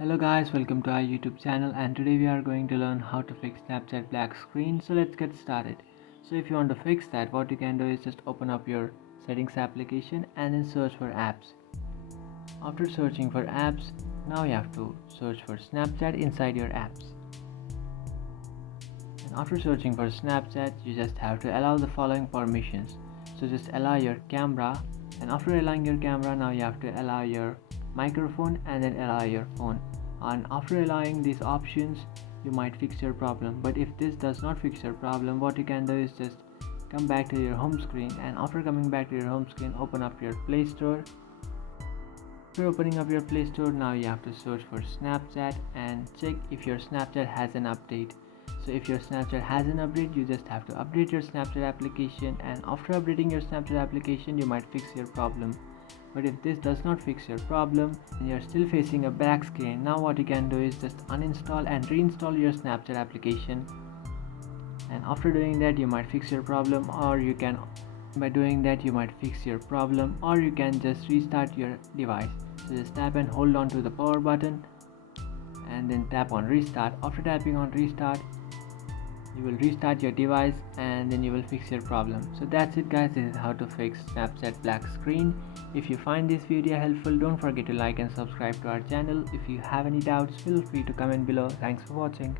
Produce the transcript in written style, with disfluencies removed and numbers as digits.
Hello guys, welcome to our YouTube channel, and today we are going to learn how to fix Snapchat black screen. So let's get started. So if you want to fix that, what you can do is just open up your settings application and then search for apps. After searching for apps, now you have to search for Snapchat inside your apps. And after searching for Snapchat, you just have to allow the following permissions. So just allow your camera, and after allowing your camera, now you have to allow your microphone and then allow your phone. And after allowing these options, you might fix your problem. But if this does not fix your problem, what you can do is just come back to your home screen, and after coming back to your home screen, open up your Play Store. After opening up your Play Store, now you have to search for Snapchat and check if your Snapchat has an update. So if your Snapchat has an update, you just have to update your Snapchat application, and after updating your Snapchat application, you might fix your problem. But if this does not fix your problem and you're still facing a black screen, now what you can do is just uninstall and reinstall your Snapchat application. And after doing that, you might fix your problem, or you can just restart your device. So just tap and hold on to the power button and then tap on restart. After tapping on restart, you will restart your device and then you will fix your problem. So that's it guys, this is how to fix Snapchat black screen. If you find this video helpful, don't forget to like and subscribe to our channel. If you have any doubts, feel free to comment below. Thanks for watching.